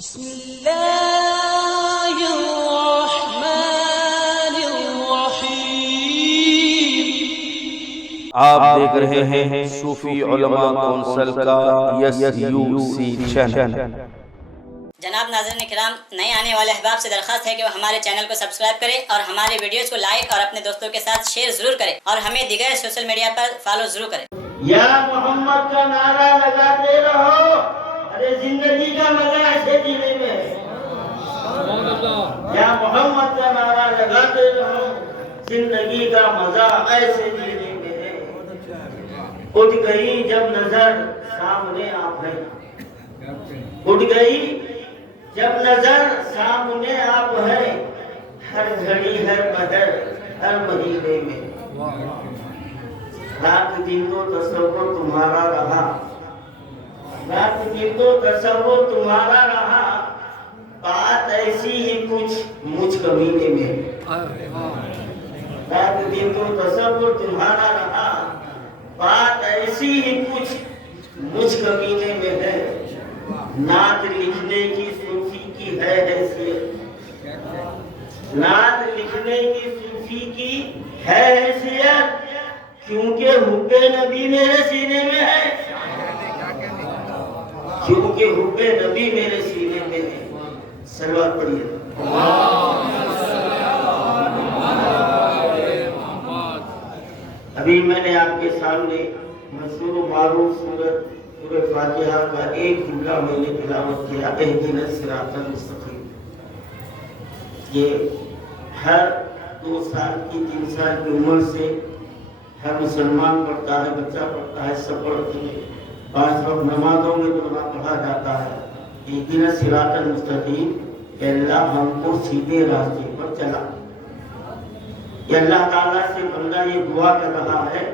بسم اللہ الرحمن الرحیم۔ آپ دیکھ رہے ہیں صوفی علماء کونسل کا SUC چینل۔ جناب ناظرین کرام، نئے آنے والے احباب سے درخواست ہے کہ وہ ہمارے چینل کو سبسکرائب کریں اور ہمارے ویڈیوز کو لائک اور اپنے دوستوں کے ساتھ شیئر ضرور کریں اور ہمیں دیگر سوشل میڈیا پر فالو ضرور کریں۔ یا محمد کا نعرہ لگاتے رہو، ارے زندگی کا مزہ ایسے جینے میں ہے۔ یا محمد کا نعرہ لگاتے رہو، زندگی کا مزہ ایسے جینے میں ہے۔ اٹھ گئی جب نظر سامنے آپ ہے، اٹھ گئی جب نظر سامنے آپ ہے، ہر گھڑی ہر پہر ہر مہینے میں۔ رات دن تو تصور تمہارا رہا، رات دن تو تصور تمہارا رہا، بات ایسی ہی کچھ مجھ کمینے میں۔ رات دن تو تصور تمہارا رہا، بات ایسی ہی کچھ مجھ کمینے میں ہے۔ نعت لکھنے کی صوفی کی ہے حیثیت، نعت لکھنے کی صوفی کی ہے حیثیت، کیونکہ حب نبی میرے سینے میں ہے، کیونکہ حب نبی میرے سینے میں ہے۔ صلوات پڑھیے۔ ابھی میں نے آپ کے سامنے مشہور و معروف سورہ فاتحہ کا ایک جملہ میں نے تلاوت کیا، اہدنا الصراط المستقیم۔ یہ ہر 2 سال کی 3 سال کی عمر سے ہر مسلمان پڑھتا ہے، بچہ پڑھتا ہے، سب پڑھتے ہیں۔ 5 وقت نمازوں میں قرآن پڑھا جاتا ہے۔ اہدنا الصراط المستقیم، کہ اللہ ہم کو سیدھے راستے پر چلا۔ یہ اللہ تعالیٰ سے بندہ یہ دعا کر رہا ہے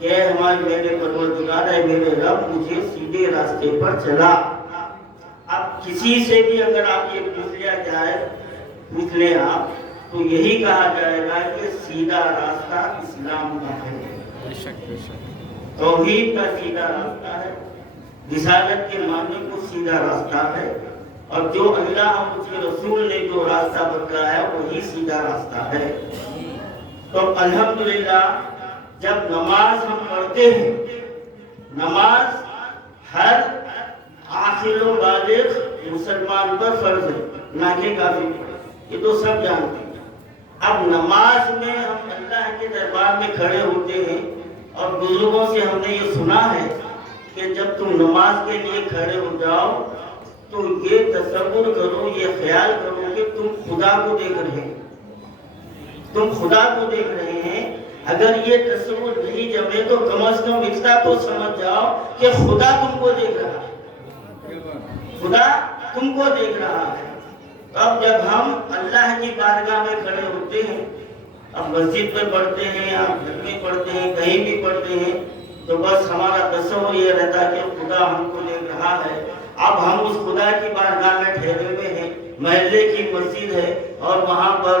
کہ اے ہمارے میرے پروردگار، اے میرے رب، مجھے سیدھے راستے پر چلا۔ اب کسی سے بھی اگر آپ یہ پوچھ لیا جائے، پوچھ لیں آپ، تو یہی کہا جائے گا کہ سیدھا راستہ اسلام کا ہے، توحید کا سیدھا راستہ ہے، رسالت کے معنی کو سیدھا راستہ ہے، اور جو اللہ اور اس کے رسول نے جو راستہ بتایا ہے وہی سیدھا راستہ ہے۔ تو الحمدللہ جب نماز ہم پڑھتے ہیں، نماز ہر عاقل و بالغ مسلمان پر فرض ہے، نہ کہ کافر پر، یہ تو سب جانتے ہیں۔ اب نماز میں ہم اللہ کے دربار میں کھڑے ہوتے ہیں، اور بزرگوں سے ہم نے یہ سنا ہے کہ جب تم نماز کے لیے کھڑے ہو جاؤ تو یہ تصور کرو، یہ خیال کرو کہ تم خدا کو دیکھ رہے ہیں، تم خدا کو دیکھ رہے ہیں۔ اگر یہ تصور نہیں جمے تو کم از کم اتنا تو سمجھ جاؤ کہ خدا تم کو دیکھ رہا ہے، خدا تم کو دیکھ رہا ہے۔ اب جب ہم اللہ کی بارگاہ میں کھڑے ہوتے ہیں، اب مسجد میں پڑھتے ہیں، آپ گھر میں پڑھتے ہیں، کہیں بھی پڑھتے ہیں، تو بس ہمارا تصور یہ رہتا ہے کہ خدا ہم کو دیکھ رہا ہے۔ اب ہم اس خدا کی بارگاہ میں ٹھہرے ہوئے ہیں، محلے کی مسجد ہے، اور وہاں پر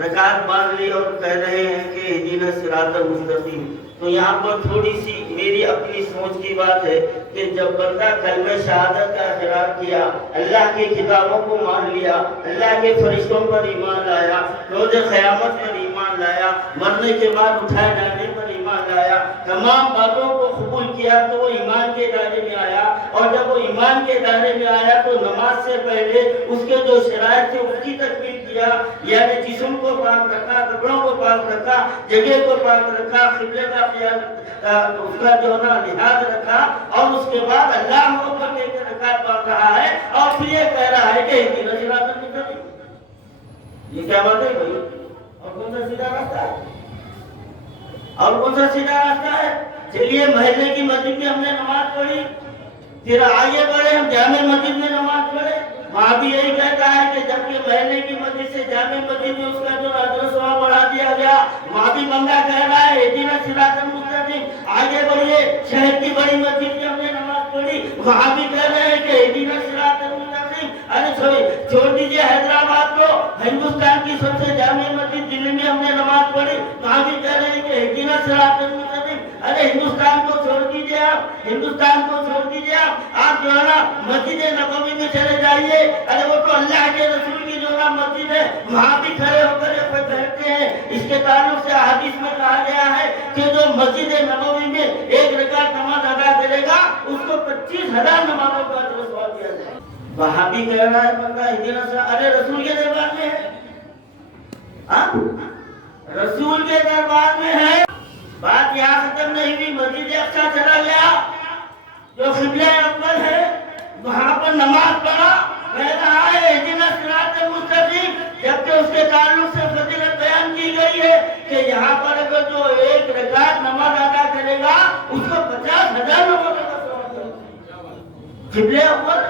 رکعت باندھ لی اور کہہ رہے ہیں کہ اہدنا الصراط المستقیم۔ تو یہاں پر تھوڑی سی میری اپنی سوچ کی بات ہے کہ جب بندہ کلمہ شہادت کا اقرار کیا، اللہ کی کتابوں کو مان لیا، اللہ کے فرشتوں پر ایمان لایا، روز قیامت پر ایمان لایا، مرنے کے بعد اٹھائے جانے پر ایمان لایا، تمام باتوں کو قبول کیا، تو وہ ایمان کے دائرے میں آیا۔ اور جب وہ ایمان کے دائرے میں آیا تو نماز سے پہلے اس کے جو شرائط تھے اس کی تکمیل کیا، یعنی جسم کو پاک رکھا، کپڑوں کو پاک رکھا، جگہ کو پاک رکھا، قبلے کا خیال اس کا جو ہے نا لحاظ رکھا، اور اس کے بعد اللہ اکبر کہہ کے رکعت باندھ رہا ہے، اور پھر یہ کہہ رہا ہے کہ اہدنا الصراط المستقیم۔ یہ کیا بات ہے بھائی؟ اور کون سا سیدھا راستہ ہے؟ اور کون سا سیدھا راستہ ہے؟ چلیے محلے کی مسجد میں ہم نے نماز پڑھی، پھر آگے بڑھے ہم جامع مسجد میں نماز پڑھے، وہاں بھی یہی کہتا ہے کہ جب کہ محلے کی مسجد سے جامع مسجد میں اس کا جو اجر و ثواب بڑھا دیا گیا، وہاں بھی بندہ کہہ رہا ہے اہدنا الصراط المستقیم۔ آگے بڑھیے، شہر کی بڑی مسجد میں ہم نے نماز پڑھی، وہاں بھی کہہ رہے ہیں کہ اہدنا الصراط المستقیم۔ ارے چھوڑ دیجیے حیدرآباد کو، ہندوستان کی سب سے جامع مسجد دلی میں ہم نے نماز پڑھی، وہاں بھی کہہ رہے ہیں کہ اہدنا الصراط المستقیم۔ ارے ہندوستان کو چھوڑ دیجیے، दीजिए, आप हिंदुस्तान को छोड़ दीजिए, आप जो है ना मस्जिद नबवी में चले जाइए। अरे वो तो अल्लाह के रसूल की जो ना मस्जिद है, वहाँ भी खड़े होकर बैठते हैं। इसके ताल्लुक से हदीस में कहा गया है कि जो मस्जिद नबवी में एक रकात नमाज अदा करेगा उसको 25,000 नमाजों का सवाब दिया जाएगा। वहाँ भी कह रहा है बंदा, अरे रसूल के दरबार में है, रसूल के दरबार में है। बात यहाँ खत्म नहीं हुई, मस्जिद अक्सा चला गया, जो क़िबला अव्वल है वहाँ पर नमाज पढ़ा, कह रहा है इहदिना सिरातल मुस्तकीम, जबकि उसके ताल्लुक से फजीलत बयान की गई है कि यहाँ पर अगर जो एक रकात नमाज अदा करेगा उसको 50,000 नमाज का सवाब मिलेगा। क़िबला अव्वल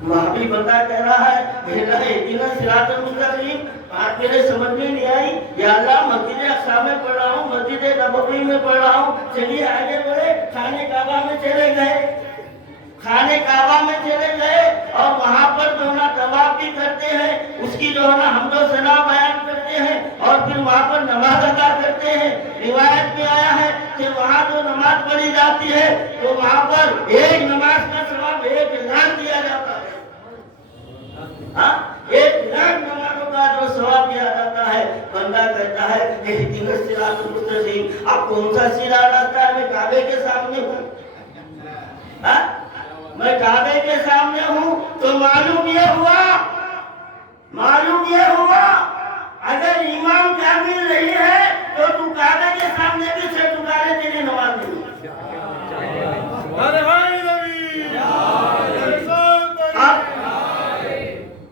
वहाँ भी बंदा कह रहा है इहदिना सिरातल मुस्तकीम। बात मेरे समझ में नहीं आई, या अल्लाह मस्जिद अक्सा में पढ़ रहा हूँ, मस्जिद नबवी में पढ़ रहा हूँ, चलिए आगे बढ़े। खाने काबा में चले गए, खाने काबा में चले गए और वहाँ पर जो ना तवाफ भी करते हैं, उसकी जो है ना हमदो सना बयान करते हैं और फिर वहाँ पर नमाज अदा करते हैं। रिवायत में आया है कि वहाँ जो नमाज पढ़ी जाती है तो वहाँ पर एक नमाज का सवाब 1,00,000 दिया जाता है। 1,00,000 नमाजों का जो सवाब दिया जाता है। बंदा कहता है इहदिना सिरातल मुस्तकीम। आप कौन सा सीधा रास्ता है? मैं काबे के सामने हूँ, मैं काबे के सामने हूँ, तो मालूम ये हुआ अगर ईमान कामिल नहीं है तो तू काबे के सामने भी से टुकारे तेरी नमाज नहीं।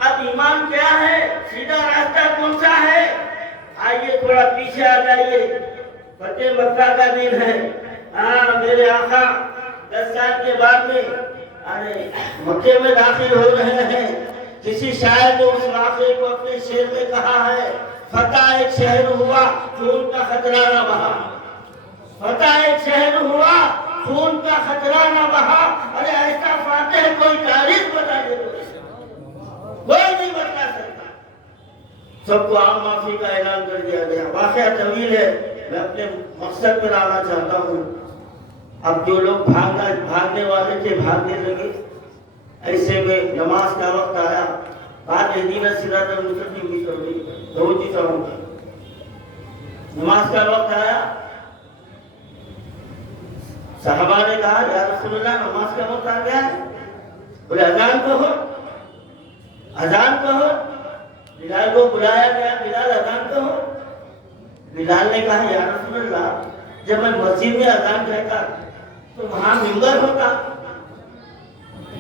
अब ईमान क्या है, सीधा रास्ता कौन सा है? आइए थोड़ा पीछे आ जाइए। फतेह मक्का का दिन है। मेरे आका 10 साल के बाद में अरे मक्के में दाखिल हो रहे हैं। किसी शायर ने उस वाक़े को अपने शेर में कहा है, फतह एक शहर हुआ खून का खतरा न बहा। फतह एक शहर हुआ खून का खतरा न बहा। अरे ऐसा फातेह कोई तारीख बता दे तो कोई नहीं बता सकता। सबको आम माफी का ऐलान कर दिया गया। वाक़या तवील है, मैं अपने मकसद पर आना चाहता हूँ। अब जो लोग भागने वाले थे भागने लगे, ऐसे में नमाज का वक्त आया, बात इहदिना सिरातल मुस्तकीम की चल रही, रोजी का नमाज का वक्त आया। साहबा ने कहा या रसूलल्लाह नमाज का वक्त आ गया है, बोले अजान कहो, अजान कहो। बिलाल को बुलाया गया, बिलाल अजान कहो। बिलाल ने कहा या रसूलल्लाह जब मैं मस्जिद में अजान कहता तो वहां मिंबर होता,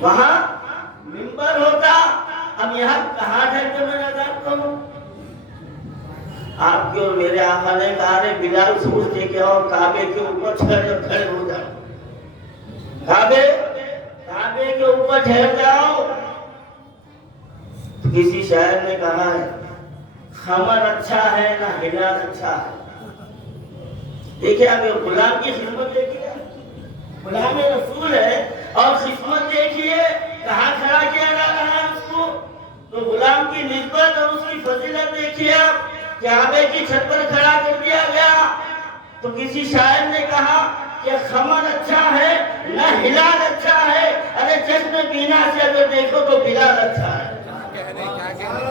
वहां मिंबर होता, अब यहाँ कहाँ ठहर के मैं अजान कहूँ? आपके और मेरे आका ने कहा रे बिलाल सोचते क्या और काबे के ऊपर खड़े हो जाओ, काबे के ऊपर ठहर जाओ। तो किसी शायर ने कहा है खमर अच्छा है ना हिलाल अच्छा है। देखिए आप गुलाम की खिदमत देखिए, गुलाम रसूल है और खिदमत देखिए कहाँ खड़ा किया जा रहा है उसको। तो गुलाम की निस्बत और उसकी फजीलत देखिए आप, काबे की छत पर खड़ा कर दिया गया। तो किसी शायर ने कहा कि खमर अच्छा है ना हिलाल अच्छा है। अरे चश्मे बीना से अगर देखो तो बिलाल अच्छा है,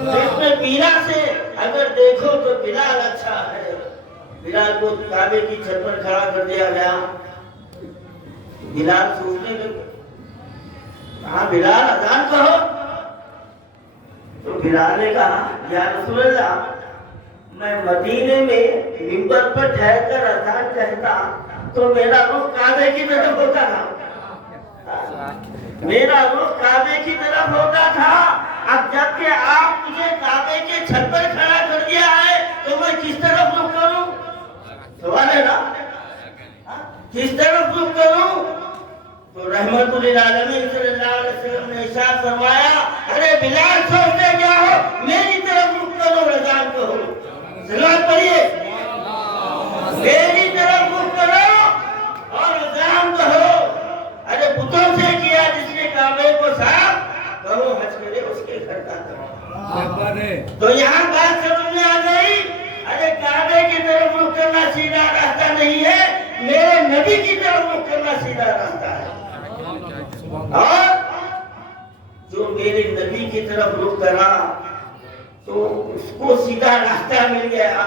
चश्मे बीना से अगर देखो तो बिलाल अच्छा है। बिलाल को काबे की छत पर खड़ा कर दिया गया। बिलाल सोचने लगे, हाँ बिलाल अजान कहो। तो बिलाल ने कहा या रसूलल्लाह मैं मदीने में मिंबर पर ठहर कर अजान कहता तो मेरा रुख काबे की तरफ होता था, मेरा रुख काबे की तरफ होता था। अब जबकि आप मुझे काबे के छत पर खड़ा कर दिया है तो मैं किस तरफ रुख करूं? सवाल है ना, किस तरफ रुख करूं? तो रहमतुल आलमीन सल्लल्लाहु अलैहि वसल्लम ने इरशाद फरमाया, अरे बिलाल सोचते क्या हो, मेरी तरफ रुख करो, अज़ान करो। सलात पढ़िए, मेरी तरफ रुख करो और अज़ान कहो। अरे बुतों से किया जिसने काबे को साफ, कहो हज करे उसके घर का करो। तो यहाँ बात समझ में आ गई। अरे काबे की तरफ रुख करना सीधा रास्ता नहीं है, मेरे नबी की तरफ रुख रख करना सीधा रास्ता है। और जो मेरे नबी की तरफ रुख करा तो उसको सीधा रास्ता मिल गया,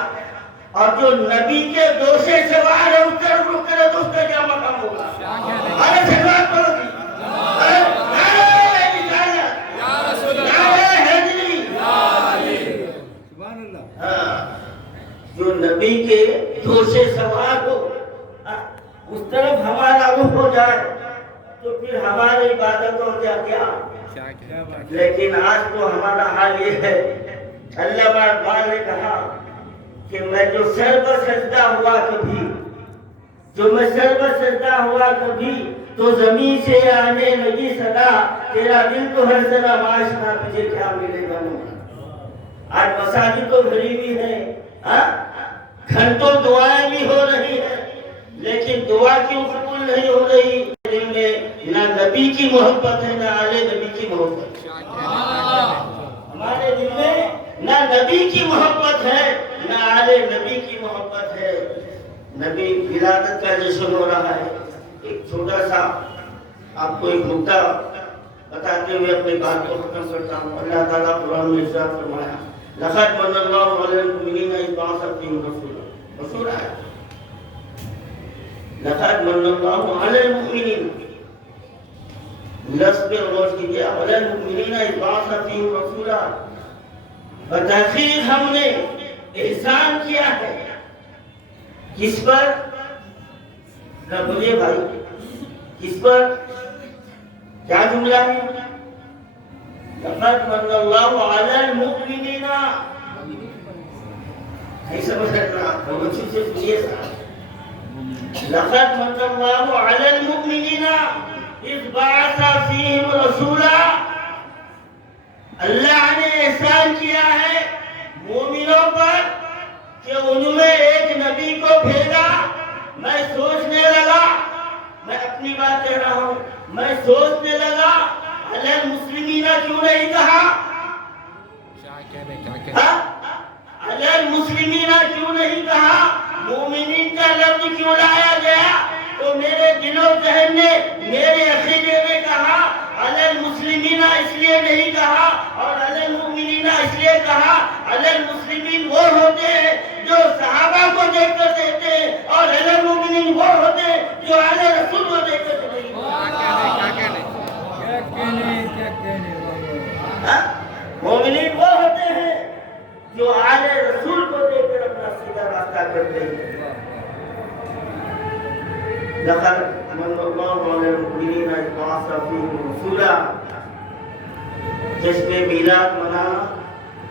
और जो नबी के दोषे सवार है उस तरफ रुख करे तो उसका क्या मकाम होगा? अरे सवाल करो जी। अरे नारे रिसालत, नारे हैदरी। हाँ, जो नबी के दोषे सवार हो उस तरफ हमारा रुख हो जाए तो फिर हमारी इबादत हो क्या? लेकिन आज तो हमारा हाल ये है, अल्लामा इकबाल ने कहा कि मैं जो सर्व सजदा हुआ कभी, जो मैं सर्व सजदा हुआ कभी, तो जमीन से आने लगी सदा, तेरा दिल तो हर जरा माशना, तुझे क्या मिलेगा? आज मसाजिद तो भरी हुई है, घंटों दुआएं भी हो रही है, लेकिन दुआ क्यों कबूल नहीं हो रही? दिल में ना नबी की मोहब्बत है, ना आले नबी की मोहब्बत। हमारे दिल में ना नबी की मोहब्बत है, ना आले नबी की मोहब्बत है। नबी विलादत का जश्न हो रहा है। एक छोटा सा आपको एक मुद्दा बताते हुए अपनी बात को खत्म करता हूँ। अल्लाह ताला कुरान में इरशाद फरमाया, लक़द मन्नल्लाहु अलल मुमिनीना इज़ बअसा फ़ीहिम रसूला। लक़द मन्नल्लाहु अलल मुमिनीना, लफ्ज़ पे गौर कीजिए, अलल मुमिनीना इज़ बअसा फ़ीहिम रसूला। बतहक़ीक़ हमने एहसान किया है किस पर? ना बोलिए भाई, किस पर? क्या जुमला है? लक़द मन्नल्लाहु अलल मुमिनीना, नहीं समझ रहा तो अच्छे से सुनिए। लक़द मन्नल्लाहु अलल मुमिनीना इज़ बअसा फ़ीहिम रसूला। अल्लाह ने एहसान किया है मोमिनों पर कि उनमें एक नबी को भेजा। मैं सोचने लगा, मैं अपनी बात कह रहा हूँ, मैं सोचने लगा अलल मुस्लिमीना क्यों नहीं कहा? अलल मुस्लिमीना क्यों नहीं कहा? मोमिनीन का लफ्ज क्यों लाया गया? तो मेरे दिलो जहन ने, मेरे अकीदे ने कहा अलल मुस्लिमीना इसलिए नहीं कहा और अलल मुमिनीना इसलिए कहा। अलल मुस्लिमीन वो होते हैं जो सहाबा को देखकर देते हैं, और अलल मुमिनीन वो होते हैं जो आले रसूल को देखकर देते हैं। मोमिनीन वो होते हैं जो आले रसूल को देखकर अपना सीधा रास्ता करते हैं। लक़द मन्नल्लाहु अलल मुमिनीना इज़ बअसा फ़ीहिम रसूला। जश्न मिलाद मनाना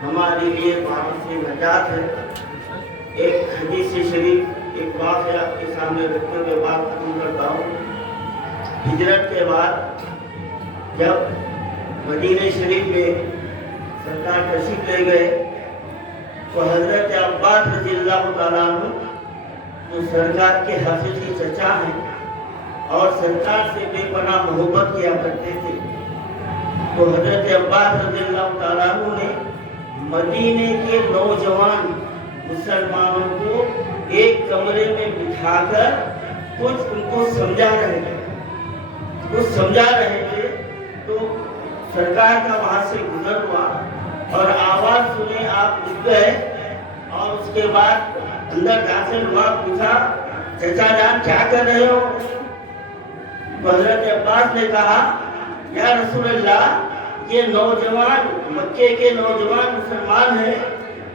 हमारे लिए पाप से नजात है। एक हदीस शरीफ, एक वाक़या आपके सामने रखते हुए बात खत्म करता हूँ। हिजरत के बाद जब मदीने शरीफ में सरकार तशरीफ ले गए तो हजरत अब्बास रज़ियल्लाहु ताला अन्हु जो सरकार के हकीकी चचा हैं और सरकार से बेपनाह मोहब्बत किया करते थे, तो हजरत अब्बास रज़ियल्लाहु ताला अन्हु ने मदीने के नौजवान मुसलमानों को एक कमरे में बिठाकर कुछ उनको समझा रहे थे। तो सरकार का वहां से गुजर हुआ और आवाज सुने, आप उठ गए और उसके बाद अंदर दाखिल हुआ, पूछा चचा जान क्या कर रहे हो? हज़रत अब्बास ने कहा, या रसूल अल्लाह, ये नौजवान मक्के के नौजवान मुसलमान हैं,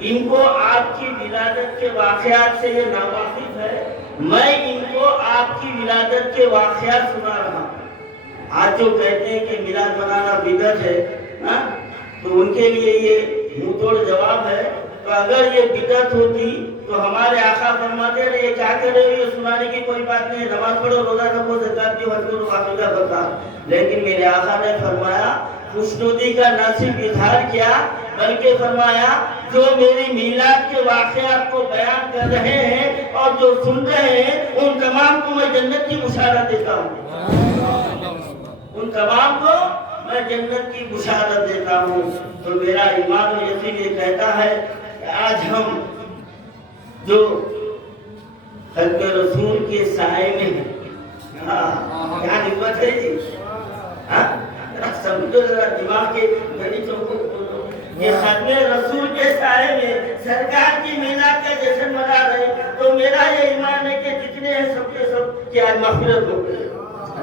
इनको आपकी विलादत के वाक़यात से ये नावाकिफ है, मैं इनको आपकी विलादत के वाक़यात सुना रहा हूँ। आज जो कहते हैं कि मिलाद मनाना बिदअत है, तो उनके लिए ये मुंह तोड़ जवाब है। तो अगर ये बिदअत होती तो हमारे आका फरमाते रहे ये क्या कर रहे हो, ये सुनाने की कोई बात नहीं, नमाज पढ़ो, रोजा रखो, ज़कात दो, हज करो, अक़ीदा बता। लेकिन मेरे आका ने फरमाया, खुशनुदी का न सिर्फ इज़हार किया बल्कि फरमाया जो मेरी मिलाद के वाक़यात को बयान कर रहे हैं और जो सुन रहे हैं उन तमाम को मैं जन्नत की बुशारत देता हूँ। उन तमाम को मैं जन्नत की बुशारत देता हूँ। तो मेरा ईमान और यकीन ये कहता है कि आज हम जो खल्क़ रसूल के साए में हैं, हाँ, यहाँ हिम्मत है जी। हाँ, समझो जरा दिमाग के गणितों को। ये खत्मे रसूल के साए में सरकार की मीलाद का जश्न मना रहे, तो मेरा ये ईमान है कि जितने हैं सबके सब की आज मग़फ़िरत हो गई।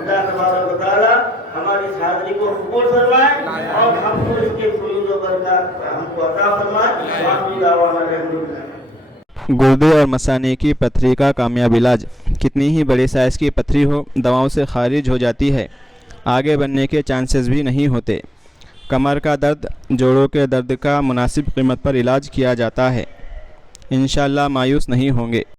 अल्लाह तबारक व तआला हमारी इस हाज़िरी को कबूल फरमाए और हमको इसके फयूज़ व बरक़ात हमको अता फरमाए। आखिरी दावाना अल्हम्दुलिल्लाह। गुर्दे और मसाने की पथरी का कामयाब इलाज। कितनी ही बड़े साइज़ की पथरी हो, दवाओं से खारिज हो जाती है, आगे बढ़ने के चांसेस भी नहीं होते। कमर का दर्द, जोड़ों के दर्द का मुनासिब कीमत पर इलाज किया जाता है। इंशाअल्लाह मायूस नहीं होंगे।